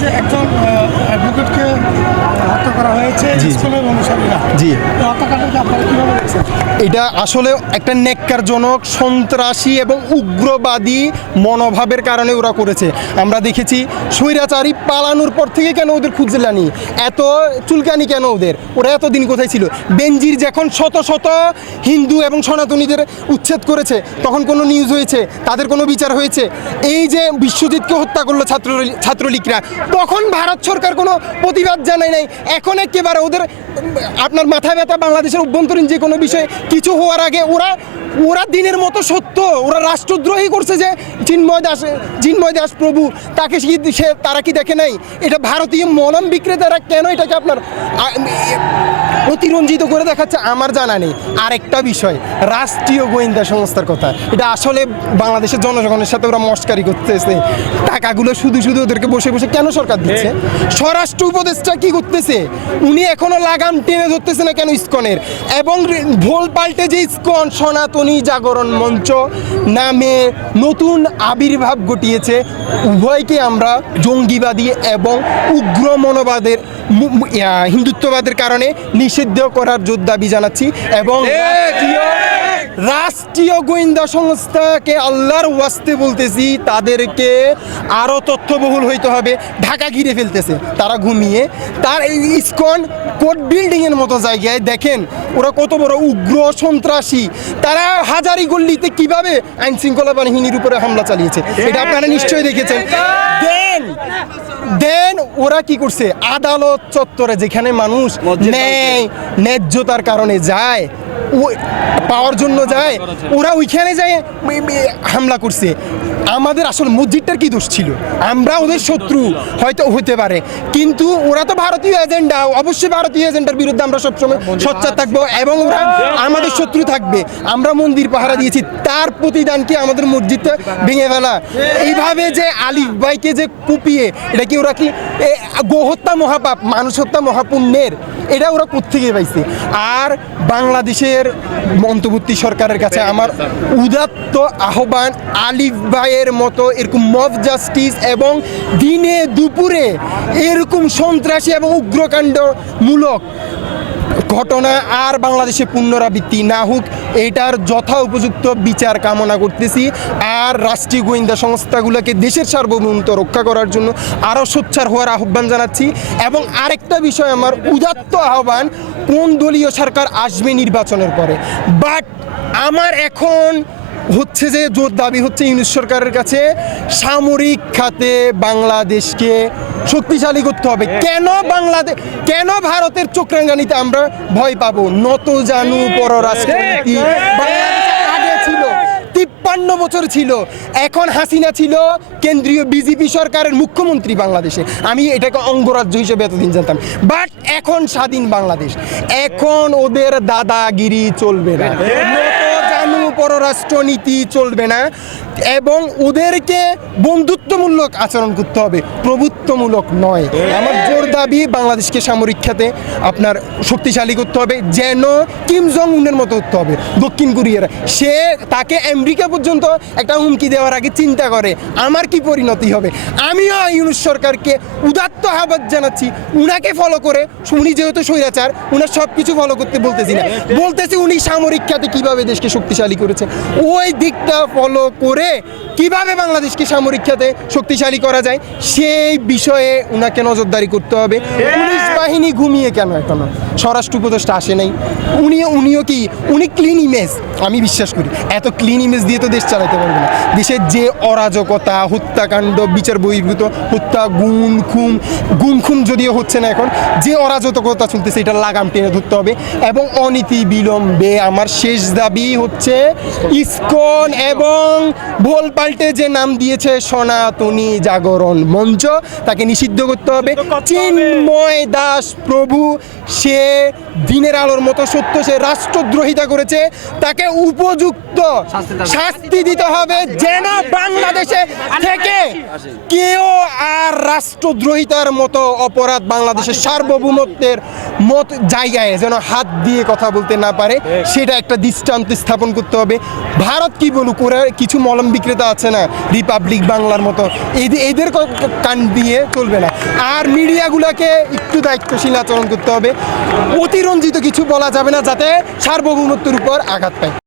যে একজন স্কুলের অনুসারীরা। জি। এটা আসলে একটা নেককারজনক সন্ত্রাসী এবং উগ্রবাদী মনোভাবের কারণে ওরা করেছে। আমরা দেখেছি স্বৈরাচারী পালানোর পর থেকে কেন ওদের খুঁজলানি? এত চুলকানি কেন ওদের? ওরা এতদিন কোথায় ছিল? বেঞ্জির যখন শত শত হিন্দু এবং সনাতনীদের উচ্ছেদ করেছে তখন কোনো নিউজ হয়েছে? তাদের কোনো বিচার হয়েছে? এই যে বিশ্বজিৎকে হত্যা করল ছাত্র ছাত্রলীগরা তখন ভারত সরকার কোনো প্রতিবাদ জানায় নাই? এখন একেবারে ওদের আপনার মাথা ব্যথা বাংলাদেশের অভ্যন্তরীণ যে কোনো বিষয়ে কিছু হওয়ার আগে ওরা ওরা দিনের মতো সত্য, ওরা রাষ্ট্রদ্রোহী করছে যে চিন্ময় দাস চিন্ময় দাস প্রভু, তাকে সে, তারা কি দেখে নাই? এটা ভারতীয় মলম বিক্রেতারা কেন এটাকে আপনার অতিরঞ্জিত করে দেখাচ্ছে আমার জানা নেই। আরেকটা বিষয়, রাষ্ট্রীয় গোয়েন্দা সংস্থার কথা। এটা আসলে বাংলাদেশের জনগণের সাথে ওরা মস্কারি করতেছে। টাকাগুলো শুধু শুধু ওদেরকে বসে বসে কেন সরকার দিচ্ছে? স্বরাষ্ট্র উপদেষ্টা কি করতেছে? উনি এখনও লাগাম টেনে ধরতেছে না কেন ইস্কনের? এবং ভোল পাল্টে যে ইস্কন, সনাতনী জাগরণ মঞ্চ নামে নতুন আবির্ভাব ঘটিয়েছে। উভয়কে আমরা জঙ্গিবাদী এবং উগ্র মনোবাদের হিন্দুত্ববাদের কারণে নিষিদ্ধ করার দাবি জানাচ্ছি এবং রাষ্ট্রীয় গোয়েন্দা সংস্থাকে আল্লাহর ওয়াস্তে বলতেছি তাদেরকে আরও তথ্যবহুল হইতে হবে। ঢাকা ঘিরে ফেলতেছে তারা ঘুমিয়ে। তার এই ইস্কন কোর্ট বিল্ডিংয়ের মতো জায়গায় দেখেন ওরা কত বড় উগ্র সন্ত্রাসী। তারা হাজারি গল্লিতে কীভাবে আইন শৃঙ্খলা বাহিনীর উপরে হামলা চালিয়েছে এটা আপনারা নিশ্চয়ই দেখেছেন। দেন দেন ওরা কি করছে? আদালত চত্বরে যেখানে মানুষ ন্যায় ন্যায্যতার কারণে যায় পাওয়ার জন্য যায়, ওরা ওইখানে যায় হামলা করছে। আমাদের আসল মসজিদটার কি দোষ ছিল? আমরা ওদের শত্রু, হয়তো হতে পারে। কিন্তু ওরা তো ভারতীয় এজেন্ডা অবশ্যই ভারতীয় এজেন্ডার বিরুদ্ধে আমরা সবসময় সোচ্চার থাকব এবং ওরা আমাদের শত্রু থাকবে। আমরা মন্দির পাহারা দিয়েছি, তার প্রতিদান কি আমাদের মসজিদটা ভেঙে ফেলা? এইভাবে যে আলিফ ভাইকে যে কুপিয়ে, এটা কি ওরা কি গোহত্যা মহাপাপ, মানুষ হত্যা মহাপুণ্যের? এটা ওরা কোথেকে পাইছে? আর বাংলাদেশের মন্তবর্তী সরকারের কাছে আমার উদাত্ত আহ্বান আলিফ ভাইয়ের মতো এরকম মব জাস্টিস এবং দিনে দুপুরে এরকম সন্ত্রাসী এবং উগ্রকাণ্ডমূলক ঘটনা আর বাংলাদেশে পুনরাবৃত্তি না হোক এটার যথা উপযুক্ত বিচার কামনা করতেছি। আর রাষ্ট্রীয় গোয়েন্দা সংস্থাগুলোকে দেশের সার্বভৌমত্ব রক্ষা করার জন্য আরও সোচ্চার হওয়ার আহ্বান জানাচ্ছি। এবং আরেকটা বিষয় আমার উদাত্ত আহ্বান, কোন দলীয় সরকার আসবে নির্বাচনের পরে? বাট আমার এখন হচ্ছে যে জোর দাবি হচ্ছে ইউনিশ সরকারের কাছে, সামরিক খাতে বাংলাদেশকে শক্তিশালী করতে হবে। কেন বাংলাদেশ কেন ভারতের চোখরাঙ্গানিতে আমরা ভয় পাবো? নত জানু পররাষ্ট্রনীতি আগে ছিল। তিপ্পান্ন বছর ছিল। এখন হাসিনা ছিল কেন্দ্রীয় বিজেপি সরকারের মুখ্যমন্ত্রী বাংলাদেশে। আমি এটাকে অঙ্গরাজ্য হিসেবে এতদিন জানতাম। বাট এখন স্বাধীন বাংলাদেশ। এখন ওদের দাদাগিরি চলবে না। নত জানু পররাষ্ট্র নীতি চলবে না এবং ওদেরকে বন্ধুত্বমূলক আচরণ করতে হবে, প্রভুত্বমূলক নয়। আমার জোর দাবি বাংলাদেশকে সামরিক খাতে আপনার শক্তিশালী করতে হবে, যেন কিম জং উনের মতো করতে হবে দক্ষিণ কোরিয়ার। সে তাকে আমেরিকা পর্যন্ত একটা হুমকি দেওয়ার আগে চিন্তা করে, আমার কি পরিণতি হবে? আমিও ইউনুস সরকারকে উদাত্ত আহ্বান জানাচ্ছি, উনাকে ফলো করে, উনি যেহেতু স্বৈরাচার, উনার সব কিছু ফলো করতে বলতেছি না। বলতেছি উনি সামরিক খাতে কীভাবে দেশকে শক্তিশালী করেছে। ওই দিকটা ফলো করে কীভাবে বাংলাদেশকে সামরিক খাতে শক্তিশালী করা যায় সেই বিষয়ে উনাকে নজরদারি করতে হবে। পুলিশ বাহিনী ঘুমিয়ে কেন এখনও? স্বরাষ্ট্র উপদেষ্টা আসে নাই। উনি উনিও কি উনি ক্লিন ইমেজ আমি বিশ্বাস করি এত ক্লিন ইমেজ দিয়ে তো দেশ চালাতে পারবে না। দেশের যে অরাজকতা হত্যাকাণ্ড বিচার বহির্ভূত হত্যা গুম খুম গুম খুম যদিও হচ্ছে না এখন যে অরাজকতা চলতেছে এটা লাগাম টেনে ধরতে হবে এবং অনীতি বিলম্বে। আমার শেষ দাবি হচ্ছে ইসকন এবং ভোল পাল্টে যে নাম দিয়েছে সনাতনী জাগরণ মঞ্চ তাকে নিষিদ্ধ করতে হবে। চিন্ময় দাস প্রভু সে দিনের আলোর মতো সত্য সে রাষ্ট্রদ্রোহিতা করেছে তাকে উপযুক্ত শাস্তি দিতে হবে যেন বাংলাদেশে থেকে কেউ আর রাষ্ট্রদ্রোহিতার মতো অপরাধ বাংলাদেশের সার্বভৌমত্বের মত জায়গায় যেন হাত দিয়ে কথা বলতে না পারে সেটা একটা দৃষ্টান্ত স্থাপন করতে হবে। ভারত কি বলুক ওরা কিছু মলম বিক্রেতা আছে না রিপাবলিক বাংলার মতো এদের এদের কান দিয়ে চলবে না। আর মিডিয়াগুলোকে একটু দায়িত্বশীল আচরণ করতে হবে। অতিরঞ্জিত কিছু বলা যাবে না যাতে সার্বভৌমত্বের উপর আঘাত পায়।